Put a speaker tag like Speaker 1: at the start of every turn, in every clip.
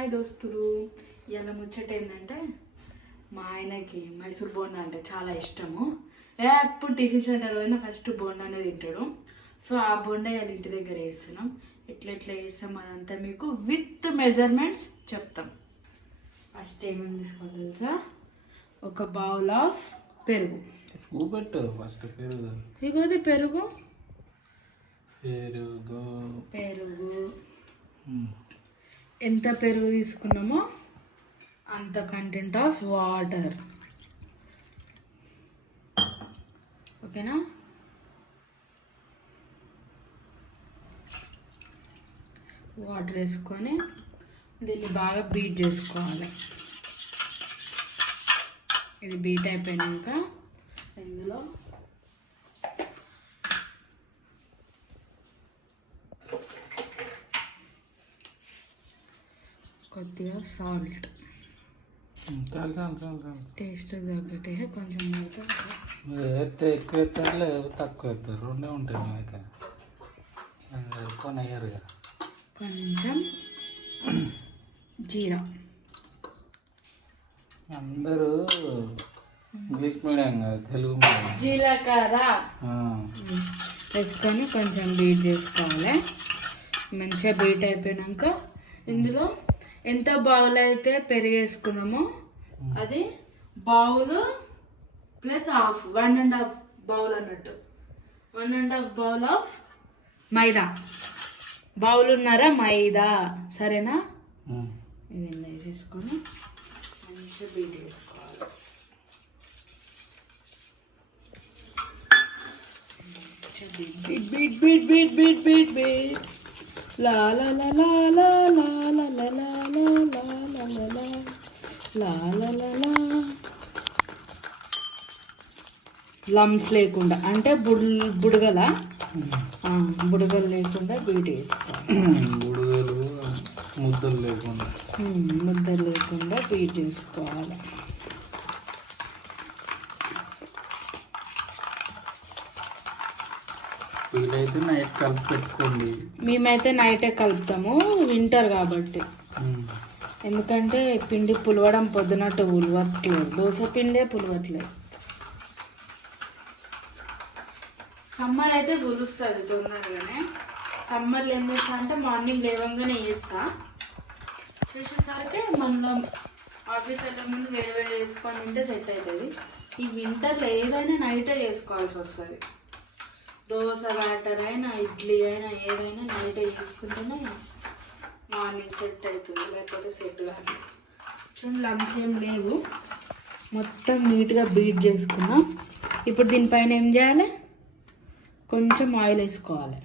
Speaker 1: Hi దోస్తులు. ఇలా ముచ్చట ఏంటంటే మా ఆయనకి మైసూర్ బోండా అంటే చాలా ఇష్టము. ఎప్పుడు టిఫిన్ సెంటర్ పోయినా ఫస్ట్ బోండానే తింటాడు. సో ఆ బోండా ఇవాళ ఇంటి దగ్గర వేస్తున్నాం ఎట్లా ఎట్లా వేస్తాం అదంతా మీకు విత్ మెజర్మెంట్స్ చెప్తాం. ఫస్ట్ ఏమేమి తీసుకోవాలి తెలుసా? ఒక బౌల్ ఆఫ్ పెరుగు.
Speaker 2: ఫస్ట్ పెరుగు.
Speaker 1: ఇగోది పెరుగు.
Speaker 2: పెరుగు.
Speaker 1: పెరుగు. ఎంత పెరుగు తీసుకున్నామో అంత కంటెంట్ ఆఫ్ వాటర్ ఓకేనా? వాటర్ వేసుకొని దీన్ని బాగా బీట్ చేసుకోవాలి. ఇది బీట్ అయిపోయాక ఇందులో కొద్దిగా సాల్ట్. టేస్ట్ తగ్గట్టే కొంచెం
Speaker 2: ఎత్తే ఎక్కువ ఎత్తారు లేదు తక్కువ ఎత్తారు. రెండే ఉంటాయి మా దగ్గర. ఎక్కువ అయ్యారు కదా
Speaker 1: కొంచెం జీరా.
Speaker 2: అందరూ ఇంగ్లీష్ మీడియం కాదు తెలుగు మీడియం.
Speaker 1: జీలకర్ర.
Speaker 2: ఆ,
Speaker 1: వేసుకొని కొంచెం బీట్ చేసుకోవాలి. మంచిగా బీట్ అయిపోయాక ఇందులో ఎంత బౌల్ అయితే పెరిగేసుకున్నామో అది bowl plus half one and half bowl అన్నట్టు. One and half bowl of maida. Bowl ఉన్నారా? మైదా. సరేనా. ఇది వేసేసుకొని మంచిగా బీట్ చేసుకోవాలి. Beat beat beat beat beat beat beat లా లా లా లా లా లా లా లా లంప్స్ లేకుండా అంటే బుడ్ బుడగల? బుడగలు లేకుండా బీట్ వేసుకోవాలి
Speaker 2: బుడగలు ముద్దలు లేకుండా.
Speaker 1: ముద్దలు లేకుండా బీట్
Speaker 2: వీలైతే నైట్ కలిపి పెట్టుకోండి.
Speaker 1: మేమైతే నైటే కలుపుతాము వింటర్ కాబట్టి. ఎందుకంటే పిండి పులవడం పొద్దునట్టు ఉలవట్లేదు దోశ పిండే పులవట్లేదు. సమ్మర్ అయితే గురుస్తుంది తొందరగానే. సమ్మర్లో ఏం చేస్తా అంటే మార్నింగ్ లేవంగానే వేస్తా చేసేసరికి మనం ఆఫీస్ వెళ్ళే ముందు వేరే వేరే చేసుకొని తింటే సెట్ అవుతుంది ఈ వింటర్లో ఏదైనా నైటే చేసుకోవాల్సి వస్తుంది. దోశ బ్యాటర్ అయినా ఇడ్లీ అయినా ఏదైనా నైటే చేసుకుంటేనే మార్నింగ్ సెట్ అవుతుంది లేకపోతే సెట్ కాదు. చూడండి లంగ్స్ ఏం లేవు. మొత్తం నీట్గా బీట్ చేసుకున్నాం. ఇప్పుడు దీనిపైన ఏం చేయాలి? కొంచెం ఆయిల్ వేసుకోవాలి.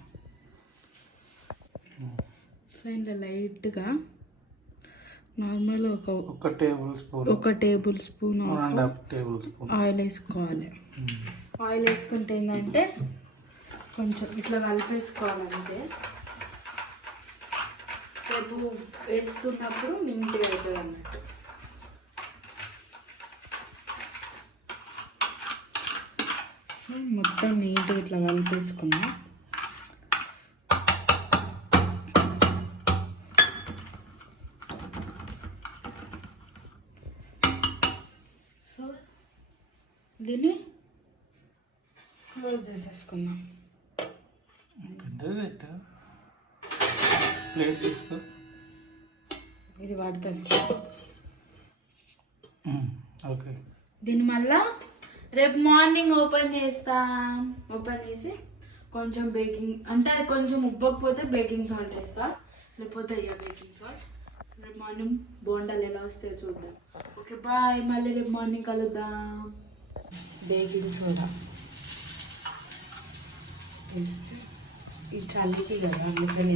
Speaker 1: సో ఇంట్లో లైట్గా నార్మల్ ఒక
Speaker 2: ఒక టేబుల్ స్పూన్.
Speaker 1: ఒక టేబుల్ స్పూన్ ఆయిల్ వేసుకోవాలి. ఆయిల్ వేసుకుంటే ఏంటంటే కొంచెం ఇట్లా కలిపేసుకోవాలి అంతే రేపు వేసుకున్నప్పుడు నీట్గా అవుతుంది అన్నట్టు సో మొత్తం నీట్గా ఇట్లా కలిపేసుకున్నాం. సో దీన్ని క్లోజ్ చేసేసుకుందాం.
Speaker 2: పెద్దది పెట్టు. ప్లేట్ తీసుకో.
Speaker 1: ఇది పడుతుంది
Speaker 2: ఓకే.
Speaker 1: దీని మళ్ళా రేపు మార్నింగ్ ఓపెన్ చేస్తాం. ఓపెన్ చేసి కొంచెం బేకింగ్ అంటే అది కొంచెం ఉబ్బకపోతే బేకింగ్ సాల్ట్ వేస్తా. లేకపోతే ఇక బేకింగ్ సాల్ట్. రేపు మార్నింగ్ బోండాలు ఎలా వస్తాయో చూద్దాం. Okay bye. మళ్ళీ రేపు మార్నింగ్ కలుద్దాం. Baking soda. వేస్తే ఈ చలికి కదా అందుకనే.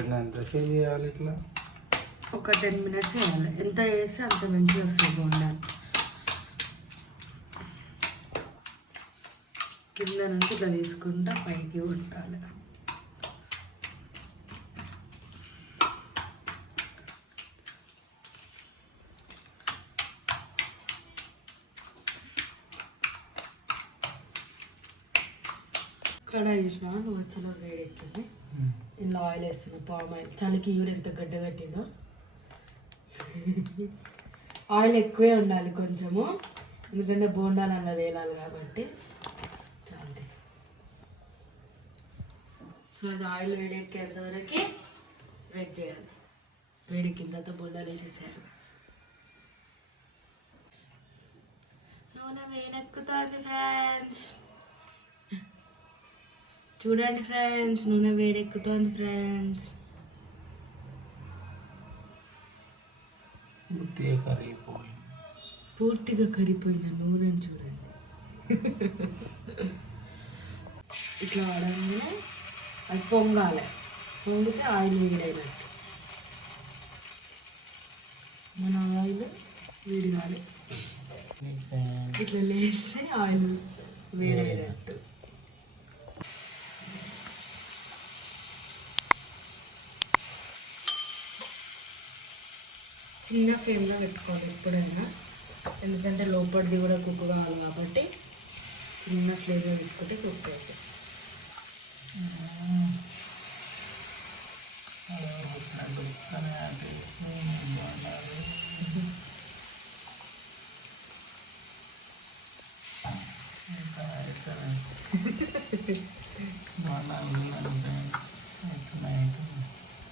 Speaker 2: ఇదే ఎంత చేయాలి ఇట్లా?
Speaker 1: ఒక టెన్ మినిట్స్ వేయాలి ఎంత వేస్తే అంత మంచిగా వస్తుంది బోండా కింద నుంచి ఇట్లా తీసుకుంటా పైకి ఉండాలి కడాయి చూసినా నువ్వు వచ్చిన వేడెక్కింది ఇందులో ఆయిల్ వేస్తున్నా పామ్ ఆయిల్ చలికి ఈవిడ ఎంత గడ్డ కట్టిందో. ఆయిల్ ఎక్కువే ఉండాలి కొంచెము. ఎందుకంటే బోండాలు అలా వేలాలి కాబట్టి చాలు సో ఇది ఆయిల్ వేడెక్కేంత వరకు వెయిట్ చేయాలి. వేడెక్కిన తర్వాత బోండాలు వేసేసారు నూనె వేడెక్కుతుంది ఫ్రెండ్స్ చూడండి ఫ్రెండ్స్ నూనె వేడెక్కుతోంది ఫ్రెండ్స్
Speaker 2: పూర్తిగా కరిగిపోయి
Speaker 1: పూర్తిగా కరిపోయిన నూనెని చూడండి. ఇట్లా ఆడంగానే అది పొంగాలి. పొంగితే ఆయిల్ వేడైనట్టు. మన ఆయిల్ వేడిగాలి. ఇట్లా లేస్తే ఆయిల్ వేడైనట్టు. చిన్న ఫ్లేమ్లో పెట్టుకోవాలి ఎప్పుడైనా. ఎందుకంటే లోపలిది కూడా కుక్ కావాలి కాబట్టి చిన్న ఫ్లేమ్లో పెట్టుకుంటే కుక్ అవుతుంది.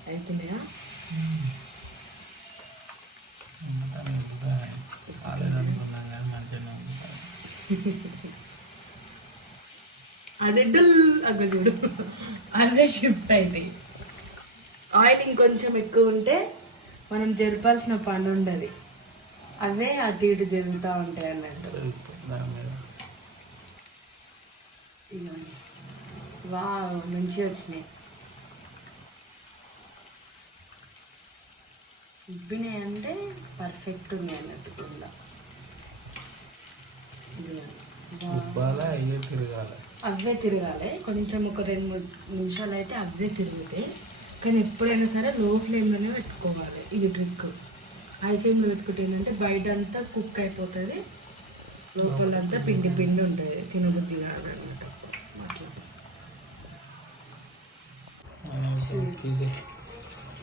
Speaker 1: అయిపోయినాయా అదే డల్ అగ్గ చూడు. అదే షిఫ్ట్ అయింది. ఆయిల్ ఇంకొంచెం ఎక్కువ ఉంటే మనం జరపాల్సిన పని ఉండదు. అవే అటు ఇటు జరుగుతూ ఉంటాయి అన్నట్టు. వావ్ మంచిగా వచ్చినాయి. ఉబ్బినాయి అంటే పర్ఫెక్ట్ ఉంది అన్నట్టు కుండ.
Speaker 2: ఉప్పాల అయ్యే తిరగాలి.
Speaker 1: అవే తిరగాలి. కొంచెం ఒక రెండు మూడు నిమిషాలు అయితే అవే తిరుగుతాయి. కానీ ఎప్పుడైనా సరే లో ఫ్లేమ్లోనే పెట్టుకోవాలి ఇది ట్రిక్ హై ఫ్లేమ్లో పెట్టుకుంటే ఏంటంటే బయట అంతా కుక్ అయిపోతుంది. లోపలంతా పిండి పిండి ఉంటుంది. తినబుద్ధి కాదు అనమాట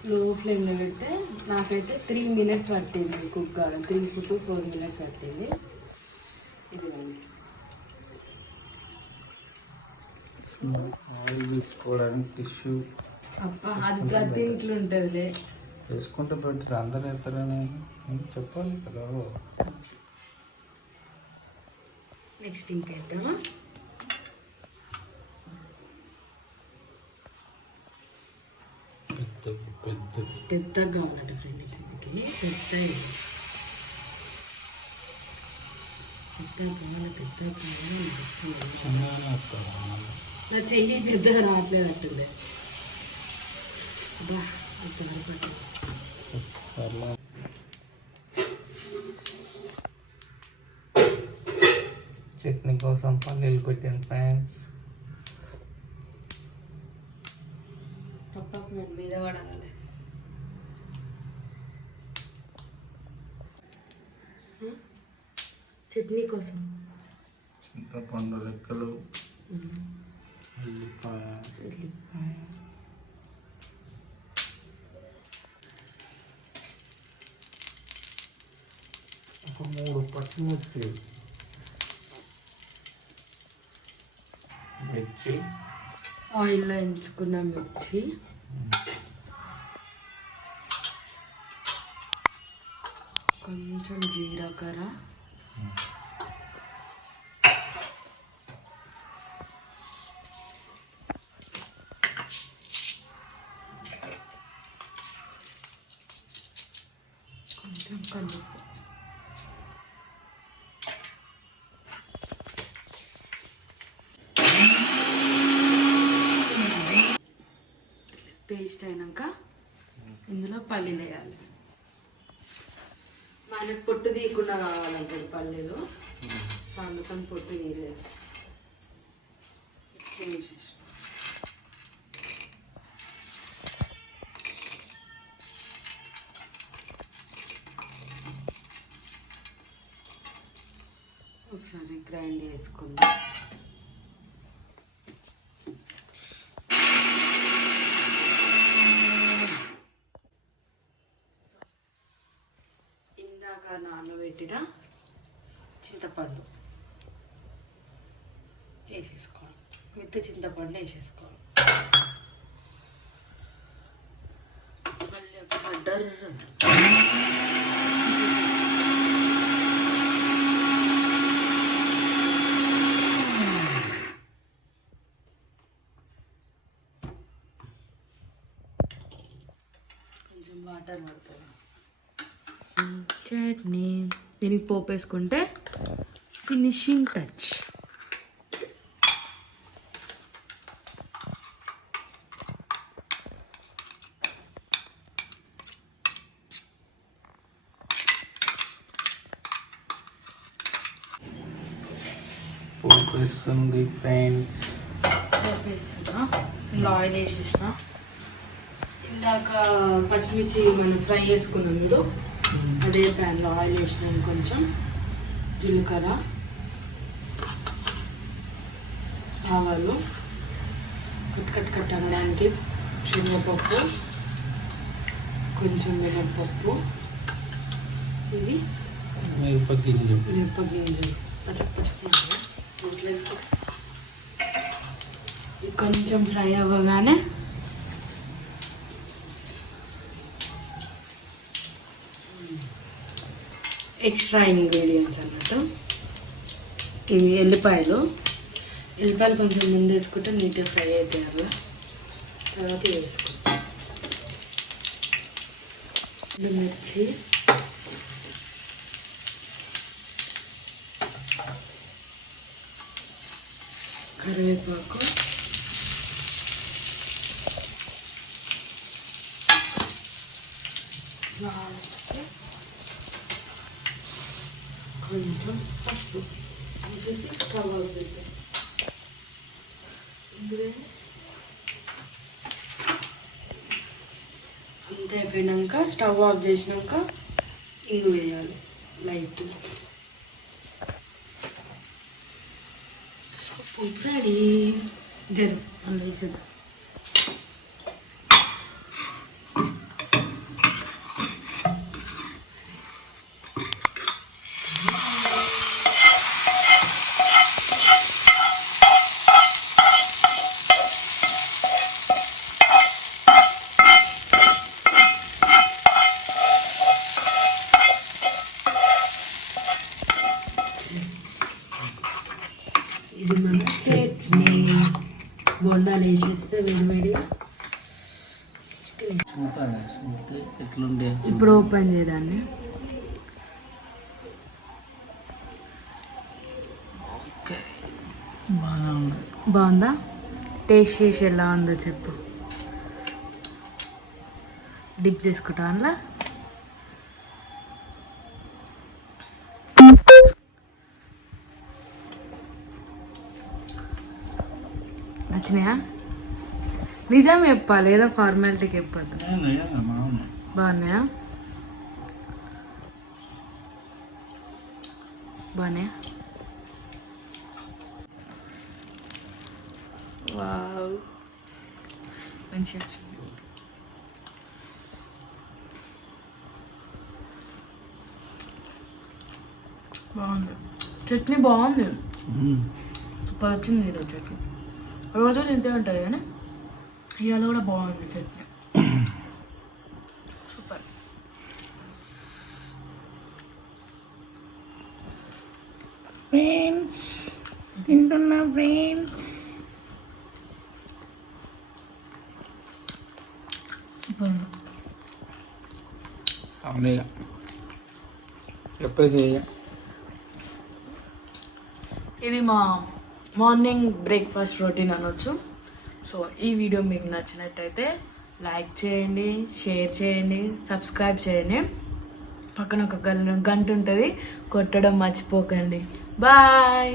Speaker 1: లో ఫ్లేమ్లో పెడితే నాకైతే త్రీ మినిట్స్ పట్టింది కుక్ కావడం. త్రీ టు ఫోర్ మినిట్స్ పట్టింది.
Speaker 2: ఆయిల్ తీసుకోవడానికి టిష్యూ.
Speaker 1: అది ప్రతి ఇంట్లో ఉంటుందిలే.
Speaker 2: అందరు వేస్తారని నేను చెప్పాలి కదా.
Speaker 1: నెక్స్ట్ ఇంకేద్దామా?
Speaker 2: పెద్ద పెద్ద
Speaker 1: పెద్దగా కావాలంటే ఫ్రెండ్ పెద్ద పెద్ద కావాలి పెద్ద కావాలి
Speaker 2: చిన్నగానే వస్తారు
Speaker 1: నా చెయ్యి రావట్లేదు అట్టుంది
Speaker 2: చట్నీ కోసం పల్లీలు పెట్టాను ఫ్రెండ్స్
Speaker 1: పప్పాకు నేను మీద పడాలి చట్నీ కోసం
Speaker 2: చింతపండు లెక్కలు ఉల్లిపాయ
Speaker 1: ఉల్లిపాయ
Speaker 2: ఒక మూడు పచ్చిమిర్చి. మిర్చి.
Speaker 1: ఆయిల్లో ఎంచుకున్న మిర్చి. కొంచెం జీలకర్ర. కొంచెం కలుపు పేస్ట్ అయినాక ఇందులో పల్లీలు వేయాలి. మనకి పొట్టు తీయకుండా కావాలంటారు పల్లీలు. సో అందుకని పొట్టు తీయలేదు. ఒకసారి గ్రైండ్ చేసుకుందాం. ఇందాక నానబెట్టిన చింతపండు వేసేసుకోవాలి. మిత్త చింతపండు వేసేసుకోవాలి. మళ్ళీ ఒకసారి పడుతుంది చట్నీ. దీనికి పోపు వేసుకుంటే ఫినిషింగ్ టచ్
Speaker 2: పోపు వేస్తుంది ఫ్రెండ్స్
Speaker 1: పోపు వేస్తున్నా. ఇలా ఆయిల్ వేసేసిన. ఇందాక పచ్చిమిర్చి మనం ఫ్రై చేసుకున్నాం మీరు అదే ప్యాన్లో ఆయిల్ వేసినాం కొంచెం. జీలకర్ర. ఆవాలు. కట్ కట్ కట్ అనడానికి శనగపప్పు. కొంచెం మినపప్పు ఇవి
Speaker 2: మిరప గింజలు
Speaker 1: మిరప గింజలు పచ్చ పచ్చ ఇట్లేసుకో ఇది కొంచెం ఫ్రై అవ్వగానే ఎక్స్ట్రా ఇంగ్రీడియంట్స్ అన్నట్టు. ఇవి ఎల్లిపాయలు. ఎల్లిపాయలు కొంచెం ముందు వేసుకుంటే నీట్గా ఫ్రై అవుతాయి అలా తర్వాత వేసుకోవచ్చు. మిర్చి. కరివేపాకు. లాస్ట్కి కొంచెం పసుపు వేసేసి స్టవ్ ఆఫ్ పెట్టాం ఇందులో అంత అయిపోయినాక స్టవ్ ఆఫ్ చేసినాక ఇంగు వేయాలి లైట్ Food రెడీ జరు అందులో వేసేద్దాం ఇది మన చట్నీ బొండాలు వేసేస్తే వేడివేడిగా
Speaker 2: చూపాలి చూస్తే ఎట్లుండే
Speaker 1: ఇప్పుడు ఓపెన్ చేయదాన్ని
Speaker 2: ఓకే బాగానే ఉంది
Speaker 1: బాగుందా? టేస్ట్ చేసి ఎలా ఉందో చెప్పు. డిప్ చేసుకుంటా అందులో? నచ్చినాయా? నిజం చెప్పాలి ఏదో ఫార్మాలిటీకి చెప్పొద్దు. బాగున్నాయా? బాగున్నాయా? వావ్ మంచిగా వచ్చింది బాగుంది. చట్నీ బాగుంది.
Speaker 2: మ్మ్.
Speaker 1: సూపర్ వచ్చింది ఈరోజు చట్నీ. రోజు తింటే ఉంటుంది కానీ ఇవాళ కూడా బాగుంది చట్నీ. సూపర్.
Speaker 2: ఫ్రెండ్స్ తింటున్నా ఫ్రెండ్స్
Speaker 1: సూపర్ ఉంది.
Speaker 2: అవునే ఎప్పుడు
Speaker 1: ఇది మా మార్నింగ్ బ్రేక్ఫాస్ట్ రొటీన్ అనొచ్చు. సో ఈ వీడియో మీకు నచ్చినట్టయితే లైక్ చేయండి షేర్ చేయండి సబ్స్క్రైబ్ చేయండి. పక్కన ఒక గంట ఉంటుంది కొట్టడం మర్చిపోకండి. బాయ్!